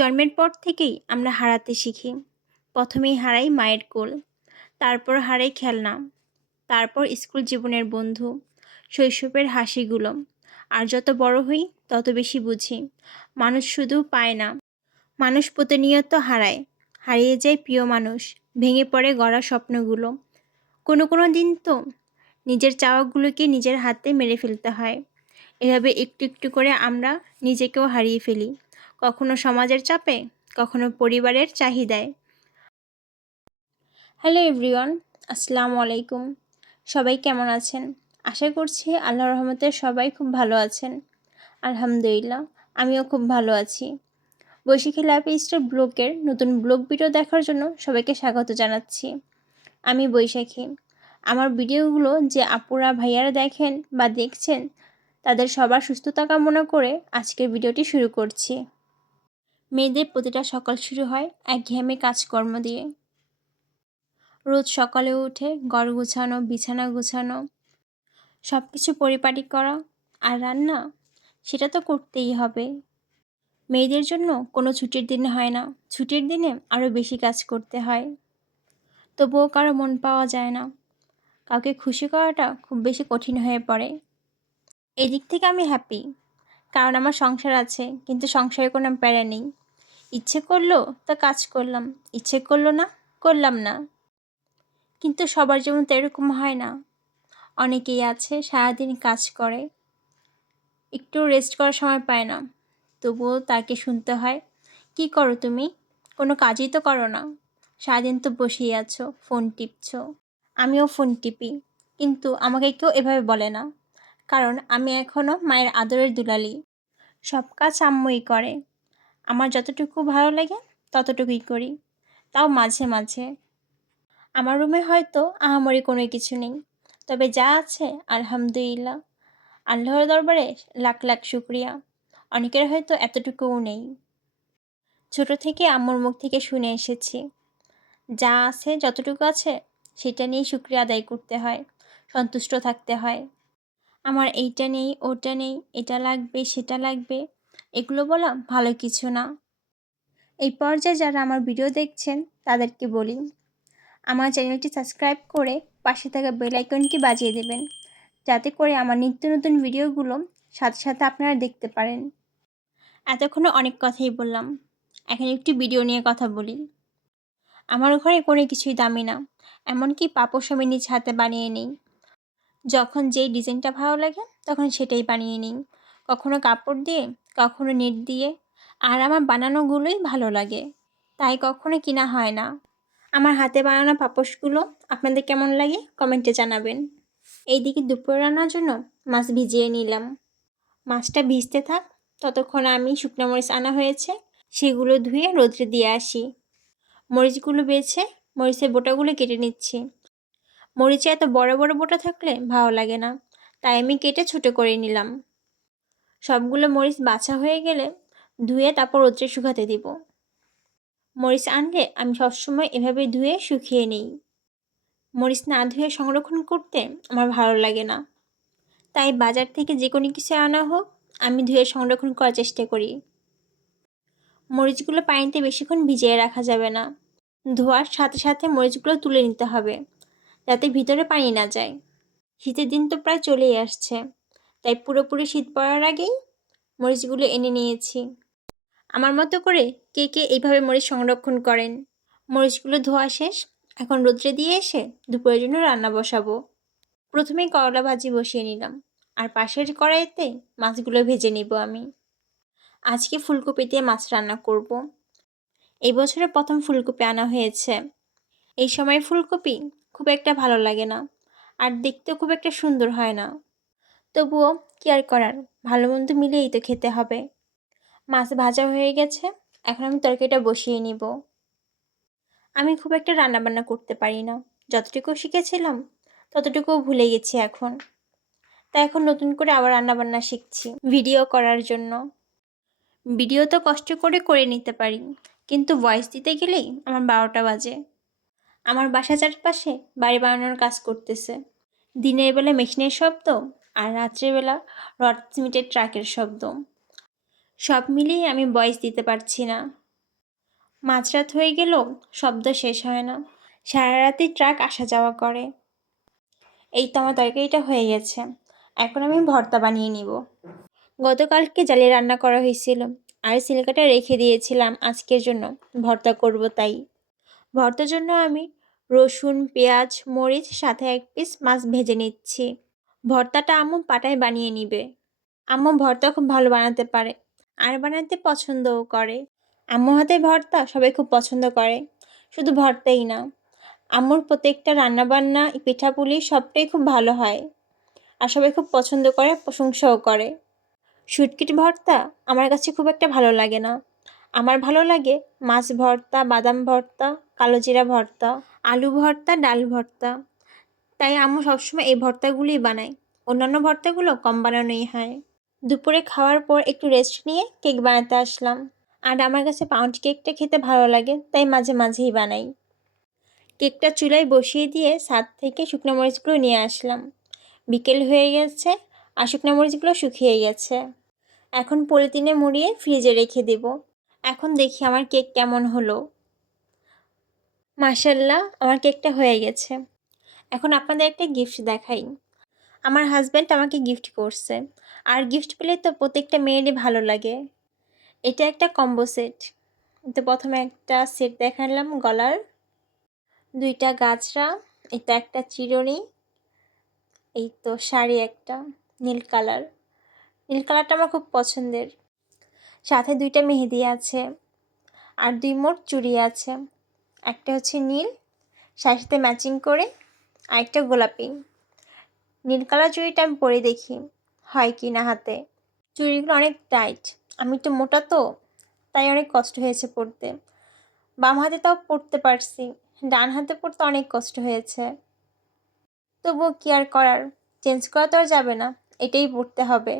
জন্মের পর থেকেই আমরা হারাতে শিখি। প্রথমেই হারাই মায়ের কোল, তারপর হারাই খেলনা, তারপর স্কুল জীবনের বন্ধু, শৈশবের হাসিগুলো। আর যত বড় হই, তত বেশি বুঝি, মানুষ শুধু পায় না, মানুষ প্রতিনিয়ত হারায়। হারিয়ে যায় প্রিয় মানুষ, ভেঙে পড়ে গড়া স্বপ্নগুলো। কোনো কোনো দিন তো নিজের চাওয়াগুলোকে নিজের হাতে মেরে ফেলতে হয়। এভাবে একটু একটু করে আমরা নিজেকেও হারিয়ে ফেলি। কখনো সমাজের চাপে, কখনো পরিবারের চাহিদায়। হ্যালো এভরিওয়ান আসসালামু আলাইকুম। সবাই কেমন আছেন? আশা করছি আল্লাহ রহমতে সবাই খুব ভালো আছেন। আলহামদুলিল্লাহ, আমিও খুব ভালো আছি। বৈশাখী লাইফ স্টাইল ব্লগের নতুন ব্লগ ভিডিও দেখার জন্য সবাইকে স্বাগত জানাচ্ছি। আমি বৈশাখী। আমার ভিডিওগুলো যে আপুরা, ভাইয়ারা দেখেন বা দেখছেন, তাদের সবার সুস্থতা কামনা করে আজকের ভিডিওটি শুরু করছি। মেয়েদের প্রতিটা সকাল শুরু হয় এক ঘেমে কাজকর্ম দিয়ে। রোজ সকালে উঠে ঘর গুছানো, বিছানা গুছানো সব কিছু পরিপাটি করা আর রান্না, সেটা তো করতেই হবে। মেয়েদের জন্য কোনো ছুটির দিন হয় না। ছুটির দিনে আরও বেশি কাজ করতে হয়। তবুও কারও মন পাওয়া যায় না। কাউকে খুশি করাটা খুব বেশি কঠিন হয়ে পড়ে। এদিক থেকে আমি হ্যাপি কারণ আমার সংসার আছে, কিন্তু সংসারে কোনো প্যারা নেই। ইচ্ছে করল তা কাজ করলাম, ইচ্ছে করল না করলাম না। কিন্তু সবার যেমন তো এরকম হয় না। অনেকেই আছে, সারাদিন কাজ করে, একটু রেস্ট করার সময় পায় না। তবুও তাকে শুনতে হয়, কি করো তুমি? কোনো কাজই তো করো না। সারাদিন তো বসেই আছো ফোন টিপছ। আমিও ফোন টিপি, কিন্তু আমাকে কেউ এভাবে বলে না। কারণ আমি এখনও মায়ের আদরের দুলালি। সব কাজ আম্মুই করে। আমার যতটুকু ভালো লাগে, ততটুকুই করি। তাও মাঝে মাঝে। আমার রুমে হয়তো আহামরি কোনো কিছু নেই। তবে যা আছে, আলহামদুলিল্লাহ। আল্লাহর দরবারে লাখ লাখ শুক্রিয়া। অনেকের হয়তো এতটুকুও নেই। ছোট থেকে আম্মুর মুখ থেকে শুনে এসেছি। যা আছে, যতটুকু আছে, সেটা নিয়েই শুক্রিয়া আদায় করতে হয়, সন্তুষ্ট থাকতে হয়। আমার এইটা নেই, ওটা নেই, এটা লাগবে, সেটা লাগবে। এগুলো বলা ভালো কিছু না। এই পর্যায়ে যারা আমার ভিডিও দেখছেন, তাদেরকে বলি, আমার চ্যানেলটি সাবস্ক্রাইব করে পাশে থাকা বেল আইকনটি বাজিয়ে দেবেন, যাতে করে আমার নিত্য নতুন ভিডিওগুলো সাথে সাথে আপনারা দেখতে পারেন। এতক্ষণে অনেক কথাই বললাম, এখন একটি ভিডিও নিয়ে কথা বলি। আমার ঘরে কোনো কিছুই দামি না, এমনকি পাপড় আমি নিজ হাতে বানিয়ে নিই। যখন যেই ডিজাইনটা ভালো লাগে, তখন সেটাই বানিয়ে নিই। কখনো কাপড় দিয়ে কখনো নেট দিয়ে। আর আমার বানানোগুলোই ভালো লাগে। তাই কখনো কিনা হয় না। আমার হাতে বানানো পাপোশগুলো আপনাদের কেমন লাগে কমেন্টে জানাবেন। এইদিকে দুপুর রান্নার জন্য মাছ ভিজিয়ে নিলাম। মাছটা ভিজতে থাক, ততক্ষণ আমি শুকনো মরিচ আনা হয়েছে, সেগুলো ধুয়ে রোদ্রে দিয়ে আসি। মরিচগুলো বেছে মরিচের বোটাগুলো কেটে নিচ্ছি। মরিচে এত বড় বড় বোটা থাকলে ভালো লাগে না, তাই আমি কেটে ছোটো করে নিলাম। সবগুলো মরিচ বাছা হয়ে গেলে ধুয়ে তারপর রোদ্রে শুকাতে দিব। মরিচ আনলে আমি সবসময় এভাবে ধুয়ে শুকিয়ে নিই। মরিচ না ধুয়ে সংরক্ষণ করতে আমার ভালো লাগে না। তাই বাজার থেকে যে কোনো কিছু আনা হোক, আমি ধুয়ে সংরক্ষণ করার চেষ্টা করি। মরিচগুলো পানিতে বেশিক্ষণ ভিজিয়ে রাখা যাবে না। ধোয়ার সাথে সাথে মরিচগুলো তুলে নিতে হবে, যাতে ভিতরে পানি না যায়। শীতের দিন তো প্রায় চলেই আসছে। তাই পুরোপুরি শীত পড়ার আগেই মরিচগুলো এনে নিয়েছি। আমার মতো করে কে কে এইভাবে মরিচ সংরক্ষণ করেন? মরিচগুলো ধোয়া শেষ, এখন রোদ্রে দিয়ে এসে দুপুরের জন্য রান্না বসাবো। প্রথমেই করলা ভাজি বসিয়ে নিলাম, আর পাশের কড়াইতে মাছগুলো ভেজে নিব আমি। আজকে ফুলকপি দিয়ে মাছ রান্না করব। এই বছরে প্রথম ফুলকপি আনা হয়েছে। এই সময় ফুলকপি খুব একটা ভালো লাগে না, আর দেখতেও খুব একটা সুন্দর হয় না। তবুও কি আর করার? ভালো মন্দ মিলেই তো খেতে হবে। মাছ ভাজা হয়ে গেছে, এখন আমি তরকারিটা বসিয়ে নিব। আমি খুব একটা রান্নাবান্না করতে পারি না। যতটুকু শিখেছিলাম, ততটুকুও ভুলে গেছি এখন। তাই এখন নতুন করে আবার রান্নাবান্না শিখছি, ভিডিও করার জন্য। ভিডিও তো কষ্ট করে করে নিতে পারি, কিন্তু ভয়েস দিতে গেলেই আমার বারোটা বাজে। আমার বাসা চারপাশে বাড়ি বানানোর কাজ করতেছে। দিনের বেলা মেশিনের শব্দ আর রাত্রেবেলা রড সিমেন্টের ট্রাকের শব্দ। সব মিলিয়ে আমি বয়স দিতে পারছি না। মাঝরাত হয়ে গেলেও শব্দ শেষ হয় না। সারা রাতে ট্রাক আসা যাওয়া করে। এই তো আমার তরকারিটা হয়ে গেছে। এখন আমি ভর্তা বানিয়ে নিব। গতকালকে জালে রান্না করা হয়েছিল আর সিলিকাটা রেখে দিয়েছিলাম আজকের জন্য। ভর্তা করব তাই। ভর্তার জন্য আমি রসুন, পেঁয়াজ, মরিচ, সাথে এক পিস মাছ ভেজে নিচ্ছি। ভর্তাটা আম্মু পাটায় বানিয়ে নিবে। আম্মু ভর্তা খুব ভালো বানাতে পারে। আর বানাতে পছন্দও করে। আম্মু হাতে ভর্তা সবাই খুব পছন্দ করে। শুধু ভর্তাই না, আম্মুর প্রত্যেকটা রান্নাবান্না, পিঠাপুলি সবটাই খুব ভালো হয়। আর সবাই খুব পছন্দ করে, প্রশংসাও করে। শুটকিট ভর্তা আমার কাছে খুব একটা ভালো লাগে না। আমার ভালো লাগে মাছ ভর্তা, বাদাম ভর্তা কালো জিরা ভর্তা, আলু ভর্তা, ডাল ভর্তা। তাই আম্মু সবসময় এই ভর্তাগুলিই বানায়। অন্যান্য ভর্তাগুলো কম বানানোই হয়। দুপুরে খাওয়ার পর একটু রেস্ট নিয়ে কেক বানাতে আসলাম। আর আমার কাছে পাউন্ড কেকটা খেতে ভালো লাগে, তাই মাঝে মাঝেই বানাই। কেকটা চুলায় বসিয়ে দিয়ে সাত থেকে শুকনো মরিচগুলো নিয়ে আসলাম। বিকেল হয়ে গেছে আর শুকনো মরিচগুলো শুকিয়ে গেছে। এখন পলিথিনে মুড়িয়ে ফ্রিজে রেখে দেব। এখন দেখি আমার কেক কেমন হলো। মার্শাল্লাহ আমার কেকটা হয়ে গেছে। এখন আপনাদের একটা গিফট দেখাই। আমার হাজব্যান্ড আমাকে গিফট করছে। আর গিফট পেলে তো প্রত্যেকটা মেয়েরই ভালো লাগে। এটা একটা কম্বো সেট তো প্রথমে একটা সেট দেখালাম গলার। দুইটা গাছরা এটা একটা চিরুনি, এই তো শাড়ি একটা, নীল কালার। নীল কালারটা আমার খুব পছন্দের। সাথে দুইটা মেহেদি আছে। আর দুই মোট চুড়ি আছে। একটা হচ্ছে নীল শাড়ির সাথে ম্যাচিং করে আরেকটা গোলাপি। নীল কালার চুড়িটা আমি পরে দেখি, হয় কি না হাতে। চুড়িগুলো অনেক টাইট, আমি একটু মোটা তো, তাই অনেক কষ্ট হয়েছে পড়তে বাম হাতে তাও পড়তে পারছি, ডান হাতে পড়তে অনেক কষ্ট হয়েছে। তবুও কি আর করার, চেঞ্জ করা তো আর যাবে না, এটাই পড়তে হবে।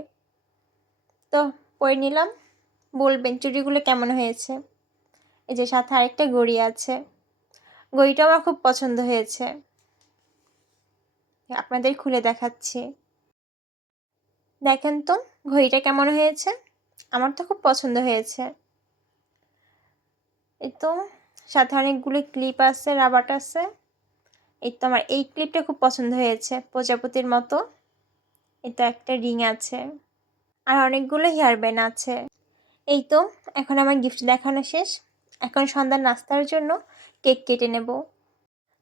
তো, পরে নিলাম, বলবেন চুড়িগুলো কেমন হয়েছে। এই যে সাথে আরেকটা গড়ি আছে গড়িটা আমার খুব পছন্দ হয়েছে। আপনাদের খুলে দেখাচ্ছি। দেখেন তো, ঘড়িটা কেমন হয়েছে? আমার তো খুব পছন্দ হয়েছে। এই তো, সাথে অনেকগুলো ক্লিপ আছে, রাবার আছে। এই তো আমার, এই ক্লিপটা খুব পছন্দ হয়েছে, প্রজাপতির মতো। এই তো একটা রিং আছে। আর অনেকগুলো হেয়ার ব্যান্ড আছে। এই তো, এখন আমার গিফট দেখানো শেষ। এখন সন্ধ্যার নাস্তার জন্য কেক কেটে নেব।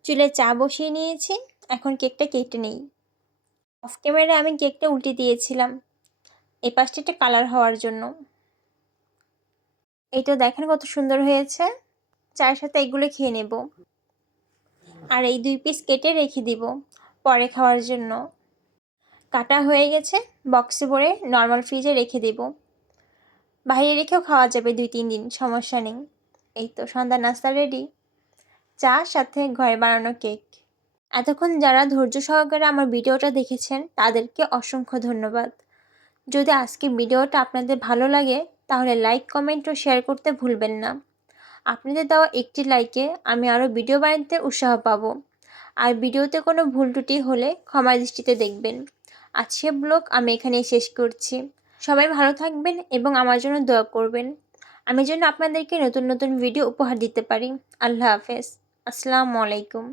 চুলে চা বসিয়ে নিয়েছি। এখন কেকটা কেটে নেই। অফ ক্যামেরায় আমি কেকটা উল্টে দিয়েছিলাম। এই পাশটা একটা কালার হওয়ার জন্য। এই তো দেখেন কত সুন্দর হয়েছে। চায়ের সাথে এগুলো খেয়ে নেব। আর এই দুই পিস কেটে রেখে দিব পরে খাওয়ার জন্য। কাটা হয়ে গেছে বক্সে ভরে নর্মাল ফ্রিজে রেখে দেব। বাইরে রেখেও খাওয়া যাবে দুই, তিন দিন, সমস্যা নেই। এই তো সন্ধ্যা নাস্তা রেডি চা, সাথে ঘরে বানানো কেক। এতক্ষণ যারা ধৈর্য সহকারে আমার ভিডিওটা দেখেছেন, তাদেরকে অসংখ্য ধন্যবাদ। যদি আজকে ভিডিওটা আপনাদের ভালো লাগে, তাহলে লাইক, কমেন্ট ও শেয়ার করতে ভুলবেন না। আপনাদের দেওয়া একটি লাইকে আমি আরও ভিডিও বানাতে উৎসাহ পাব। আর ভিডিওতে কোনো ভুল ত্রুটি হলে ক্ষমা দৃষ্টিতে দেখবেন। আজকে ব্লগ আমি এখানেই শেষ করছি। সবাই ভালো থাকবেন এবং আমার জন্য দোয়া করবেন। আমি যেন আপনাদেরকে নতুন নতুন ভিডিও উপহার দিতে পারি। আল্লাহ হাফেজ। আসসালামু আলাইকুম।